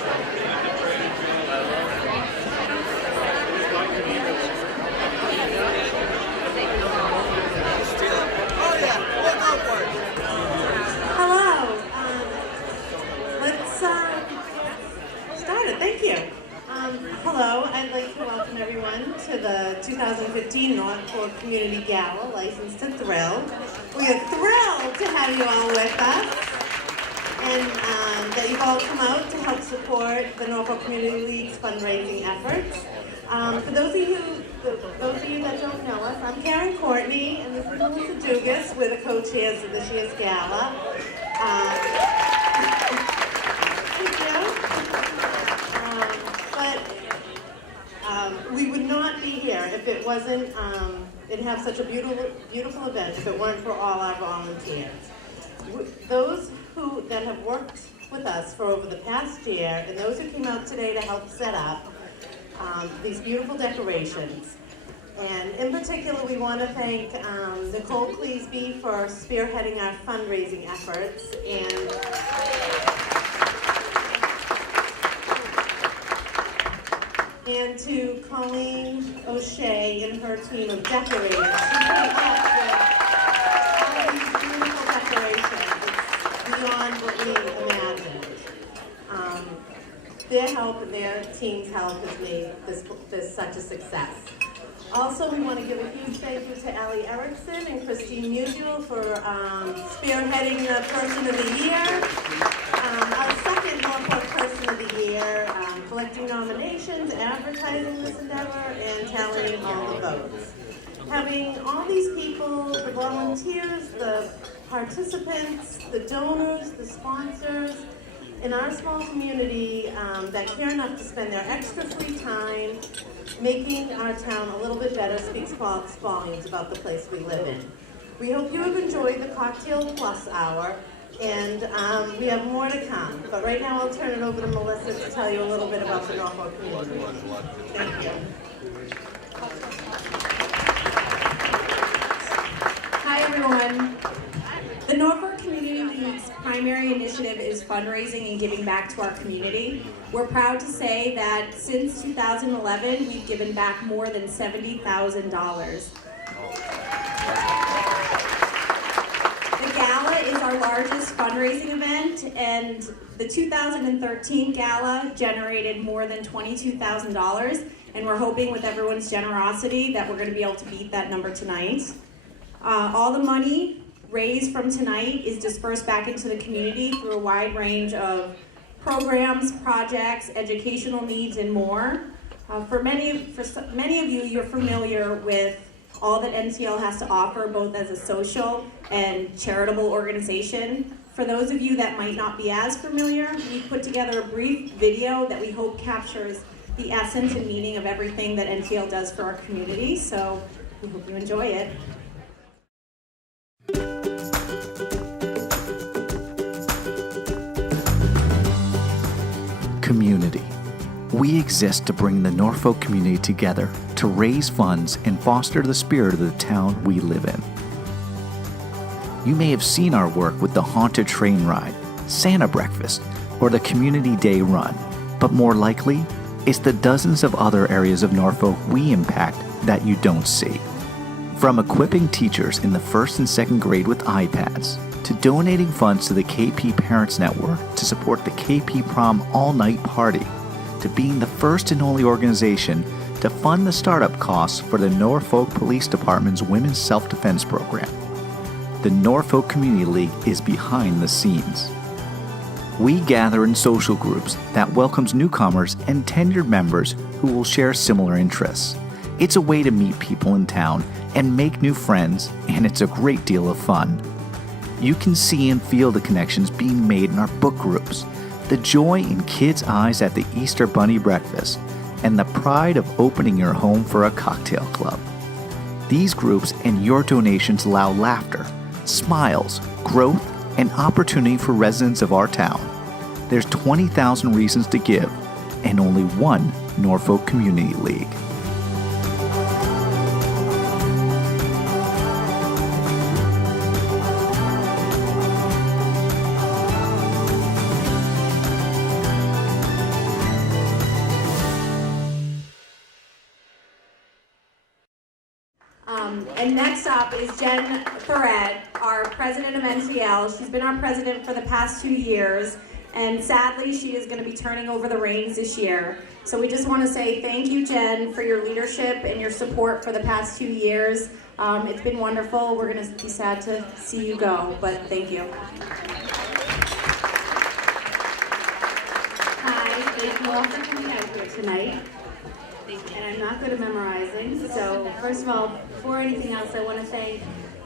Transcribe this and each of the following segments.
Hello. Let's start it. Thank you. Hello. I'd like to welcome everyone to the 2015 Norfolk Community Gala, Licensed to Thrill. We are thrilled to have you all with us, and that you've all come out to help support the Norfolk Community League's fundraising efforts. For those of you that don't know us, I'm Karen Courtney, and this is Melissa Dugas. We're the co-chairs of this year's gala. Thank you. But we would not be here if it wasn't, it'd have such a beautiful event if it weren't for all our volunteers. Those that have worked with us for over the past year, and those who came out today to help set up these beautiful decorations. And in particular, we want to thank Nicole Cleesby for spearheading our fundraising efforts, and to Colleen O'Shea and her team of decorators who came up with all these beautiful decorations. It's beyond what we imagined. Their help and their team's help has made this such a success. Also, we want to give a huge thank you to Allie Erickson and Christine Musial for spearheading the Person of the Year, our second Norfolk Person of the Year, collecting nominations, advertising this endeavor, and tallying all the votes. Having all these people, the volunteers, the participants, the donors, the sponsors, in our small community that care enough to spend their extra free time making our town a little bit better speaks volumes about the place we live in. We hope you have enjoyed the Cocktail Plus Hour, and we have more to come. But right now I'll turn it over to Melissa to tell you a little bit about the Norfolk community. Thank you. Hi everyone. The Norfolk Community League's primary initiative is fundraising and giving back to our community. We're proud to say that since 2011, we've given back more than $70,000. The Gala is our largest fundraising event, and the 2013 Gala generated more than $22,000, and we're hoping with everyone's generosity that we're going to be able to beat that number tonight. All the money raised from tonight is dispersed back into the community through a wide range of programs, projects, educational needs, and more. For many of you, you're familiar with all that NCL has to offer, both as a social and charitable organization. For those of you that might not be as familiar, we put together a brief video that we hope captures the essence and meaning of everything that NCL does for our community, so we hope you enjoy it. Community. We exist to bring the Norfolk community together to raise funds and foster the spirit of the town we live in. You may have seen our work with the Haunted Train Ride, Santa Breakfast, or the Community Day Run, but more likely, it's the dozens of other areas of Norfolk we impact that you don't see. From equipping teachers in the 1st and 2nd grade with iPads, to donating funds to the KP Parents Network to support the KP Prom all-night party, to being the first and only organization to fund the startup costs for the Norfolk Police Department's Women's Self-Defense Program. The Norfolk Community League is behind the scenes. We gather in social groups that welcomes newcomers and tenured members who will share similar interests. It's a way to meet people in town and make new friends, and it's a great deal of fun. You can see and feel the connections being made in our book groups, the joy in kids' eyes at the Easter Bunny breakfast, and the pride of opening your home for a cocktail club. These groups and your donations allow laughter, smiles, growth, and opportunity for residents of our town. There's 20,000 reasons to give, and only one Norfolk Community League. And next up is Jen Thorette, our president of NCL. She's been our president for the past 2 years, and sadly, she is going to be turning over the reins this year. So we just want to say thank you, Jen, for your leadership and your support for the past 2 years. It's been wonderful. We're going to be sad to see you go, but thank you. Hi, thank you all for coming out here tonight. And I'm not good at memorizing, so first of all, before anything else, I want to thank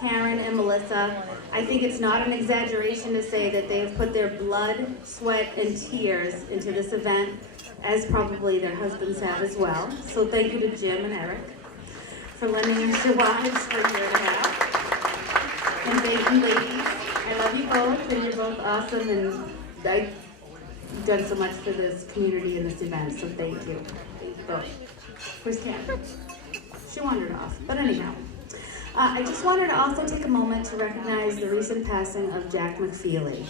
Karen and Melissa. I think it's not an exaggeration to say that they have put their blood, sweat, and tears into this event, as probably their husbands have as well. So thank you to Jim and Eric for lending us your wives for a year and a half. And thank you, ladies. I love you both, and you're both awesome, and you've done so much for this community and this event, so thank you. Thank you both. Where's Karen? She wandered off, but anyhow. I just wanted to also take a moment to recognize the recent passing of Jack Mcfeely.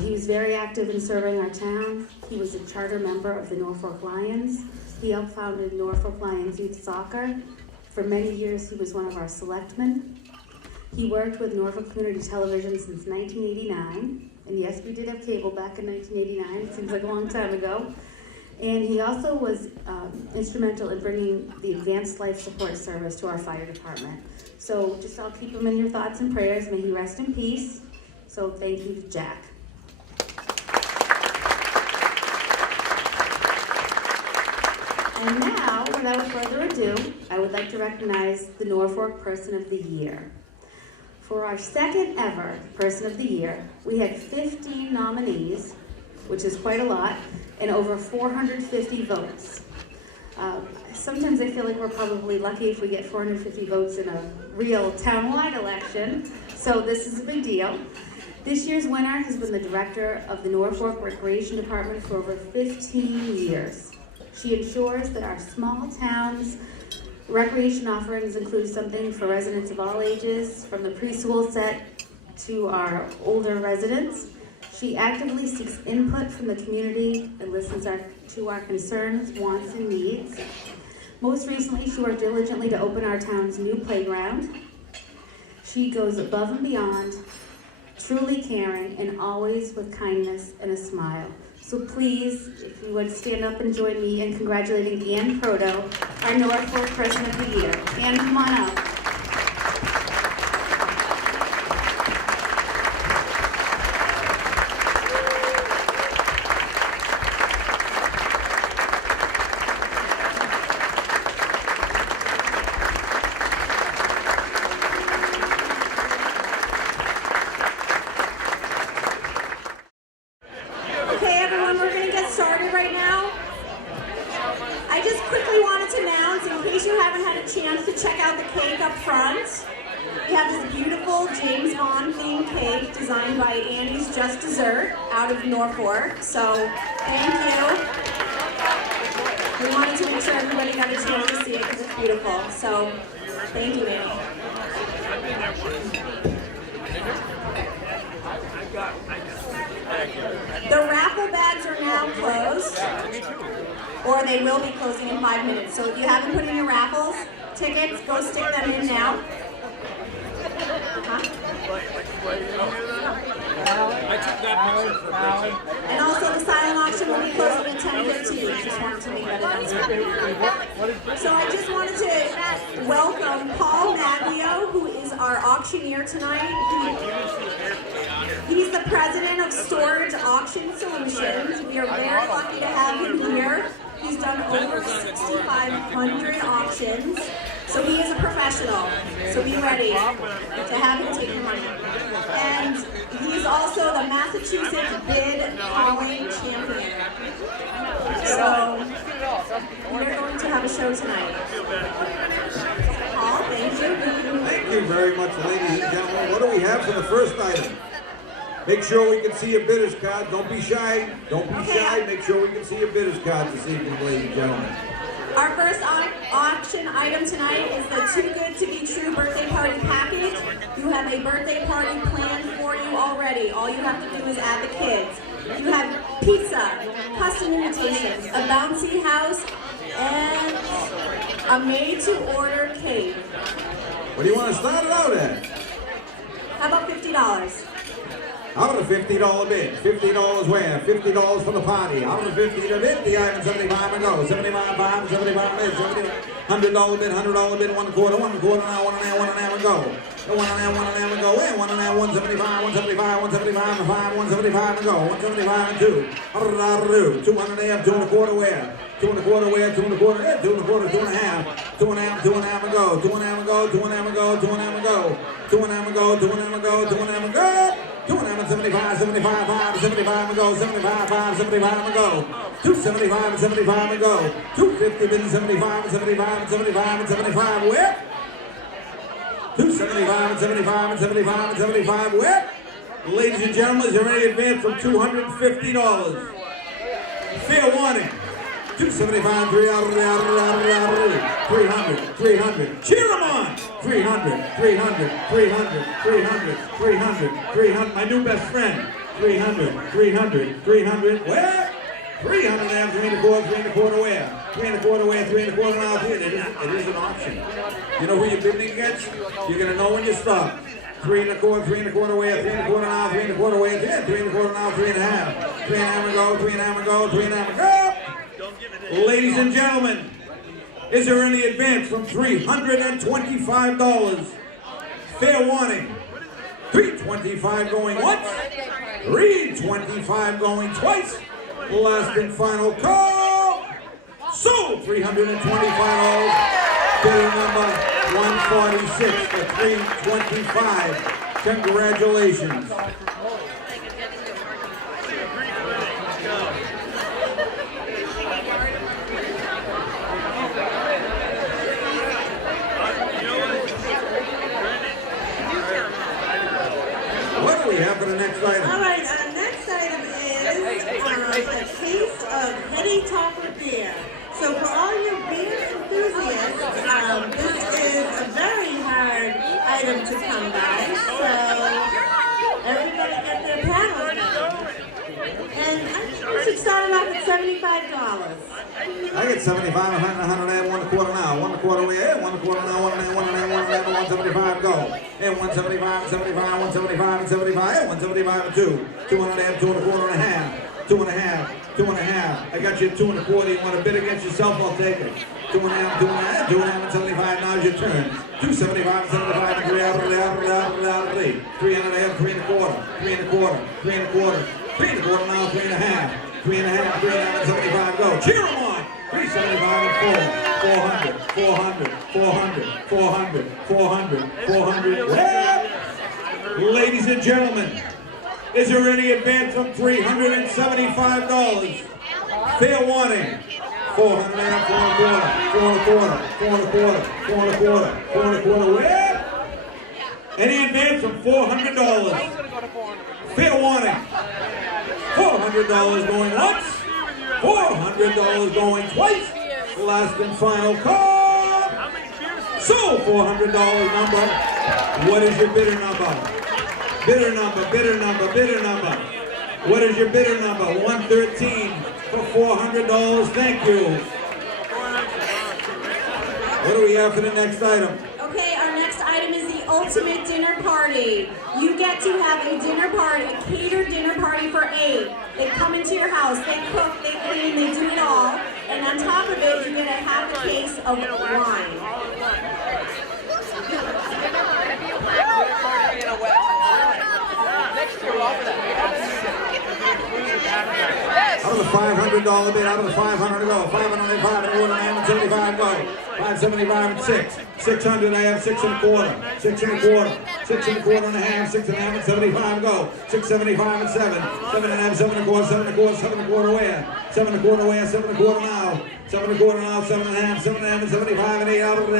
He was very active in serving our town. He was a charter member of the Norfolk Lions. He helped founded Norfolk Lions Youth Soccer. For many years, he was one of our selectmen. He worked with Norfolk Community Television since 1989. And yes, we did have cable back in 1989. It seems like a long time ago. And he also was instrumental in bringing the Advanced Life Support Service to our fire department. So just I'll keep him in your thoughts and prayers. May he rest in peace. So thank you to Jack. And now, without further ado, I would like to recognize the Norfolk Person of the Year. For our second ever Person of the Year, we had 15 nominees, which is quite a lot, and over 450 votes. Sometimes I feel like we're probably lucky if we get 450 votes in a real town-wide election, so this is a big deal. This year's winner has been the director of the Norfolk Recreation Department for over 15 years. She ensures that our small town's recreation offerings include something for residents of all ages, from the preschool set to our older residents. She actively seeks input from the community and listens to our concerns, wants, and needs. Most recently, she worked diligently to open our town's new playground. She goes above and beyond, truly caring, and always with kindness and a smile. So please, if you would stand up and join me in congratulating Ann Proto, our Norfolk Person of the Year. Ann, come on up. Norfolk, so thank you. We wanted to make sure everybody got a chance to see it because it's beautiful, so thank you, Annie. The raffle bags are now closed, or they will be closing in 5 minutes, so if you haven't put in your raffles tickets, go stick them in now. Huh? And also the silent auction will be closing at 10:15. Just wanted to make that announcement. So I just wanted to welcome Paul Maglio, who is our auctioneer tonight. He's the president of Storage Auction Solutions. We are very lucky to have him here. He's done over 6,500 auctions. So he is a professional. So be ready to have him take your money. And he's also the Massachusetts bid calling champion. So we're going to have a show tonight. Paul, thank you. Thank you very much, ladies and gentlemen. What do we have for the first item? Make sure we can see your bidder's card. Don't be shy. Don't be shy. Make sure we can see your bidder's card this evening, ladies and gentlemen. Our first auction item tonight is the Too Good to Be True birthday party package. You have a birthday party planned for you already. All you have to do is add the kids. You have pizza, custom invitations, a bouncy house, and a made-to-order cake. What do you want to start it out at? How about $50? How about a $50 bid? $50 where? $50 for the party. How about a $50 to bid? The item 75 and go. 75, 5, 75 bid. $100 bid, $100 bid, one quarter now, one and a go. One and a go. Where? One and a 175, 175, 175 and 5, 175 and go. 175 and 2. 200 and a half, 2 and a quarter where? 2 and a quarter where? 2 and a quarter, 2 and a quarter, 2 and a half. 2 and a half, 2 and a half and go. 2 and a half and go, 2 and a half and go, 2 and a half and go. 2 and a half and go, 2 and a half and go, 2 and a half and go. 2 and a half and 75, 75, 5, 75 and go. 75, 5, 75 and go. 275 and 75 and go. 250 bid and 75 and 75 and 75 and 75 where? 275 and 75 and 75 and 75 where? Ladies and gentlemen, is there any advance from $250? Fair warning. 275, 300, 300. Cheer them on. 300, 300, 300, 300, 300, 300. My new best friend. 300, 300, 300. Where? 300 and 3 and a quarter, 3 and a quarter where? 3 and a quarter where? 3 and a quarter now. It is an option. You know who you're bidding against? You're going to know when you stop. 3 and a quarter, 3 and a quarter where? 3 and a quarter now, 3 and a quarter where? 3 and a quarter now, 3 and a half. 3 and a half and go, 3 and a half and go, 3 and a half and go. Ladies and gentlemen, is there any advance from $325? Fair warning. $325 going once. $325 going twice. Last and final call. So $325. Bidder number 146 for $325. Congratulations. What do we have for the next item? All right, our next item is a case of heady topper beer. So for all you beer enthusiasts, this is a very hard item to come by. So everybody get their paddles now. And I think we should start it off at $75. I get 75, 100, and 1 quarter now. 1 quarter way, 1 quarter now, 1 and 175 go. And 175, 75, 175 and 75, 175 and 2. 2 and a half, 2 and a quarter and a half. 2 and a half, 2 and a half. I got you at 2 and a quarter. You want to bid against yourself? I'll take it. 2 and a half, 2 and a half, 2 and a half and 75. Now's your turn. 275 and 75 and 3 and a half, 3 and a quarter, 3 and a quarter, 3 and a quarter. 3 and a quarter now, 3 and a half. 3 and a half, 3 and a half and 75 go. Cheer them on. 375 and 4. 400, 400, 400, 400, 400, 400. Well, ladies and gentlemen, is there any advance from $375? Fair warning. 400 and 4 and a quarter, 4 and a quarter, 4 and a quarter, 4 and a quarter, 4 and a quarter. Well, any advance from $400? Fair warning. $400 going once. $400 going twice. Last and final call. So $400 number. What is your bidder number? Bidder number, bidder number, bidder number. What is your bidder number? 113 for $400. Thank you. What do we have for the next item? Okay, our next item is the ultimate dinner party. You get to have a dinner party, a catered dinner party for 8. They come into your house, they cook, they clean, they do it all. And on top of it, you get a half a case of wine. Out of the $500 bid, out of the $500 to go. 505 and 175 go. 575 and 6. 600, I have 6 and a quarter. 6 and a quarter. 6 and a quarter and a half. 6 and a half and 75 go. 675 and 7. 7 and a half, 7 and a quarter, 7 and a quarter, 7 and a quarter where? 7 and a quarter where? 7 and a quarter now. 7 and a quarter now, 7 and a half, 7 and a half and 75 and 8 out of 8.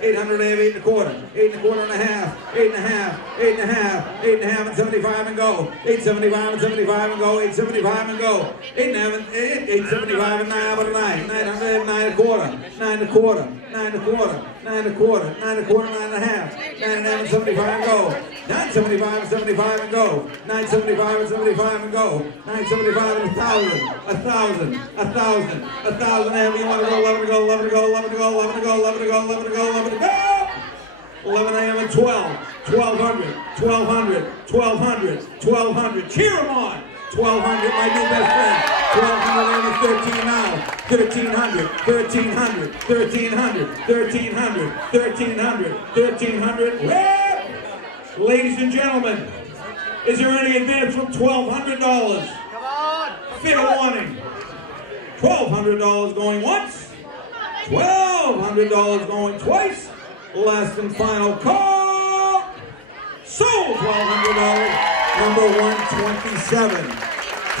800, I have 8 and a quarter. 8 and a quarter and a half. 8 and a half. 8 and a half. 8 and a half and 75 and go. 875 and 75 and go. 875 and go. 8 and a half and 875 and 9 out of 9. 900, 9 and a quarter. 9 and a quarter. 9 and a quarter. 9 and a quarter. 9 and a quarter, 9 and a half. 9 and a half and 75 and go. 975 and 75 and go. 975 and 75 and go. 975 and 1,000. 1,000. 1,000. 1,000. And you want to go, 11 to go, 11 to go, 11 to go, 11 to go, 11 to go, 11 to go, 11 to go. 11 a.m. and 12. 1200, 1200, 1200, 1200. Cheer them on. 1200, my new best friend. 1200 and 13 now. 1300, 1300, 1300, 1300, 1300, 1300. Well, ladies and gentlemen, is there any advance from $1,200? Come on. Fair warning. $1,200 going once. $1,200 going twice. Last and final call. Sold $1,200. Number 127.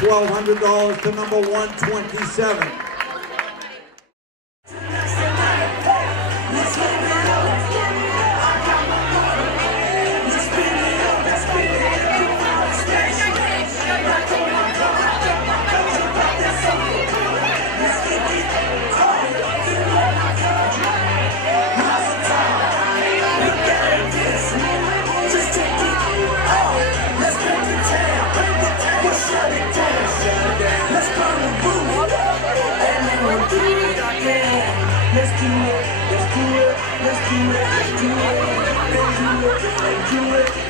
$1,200 to number 127. Let's do it.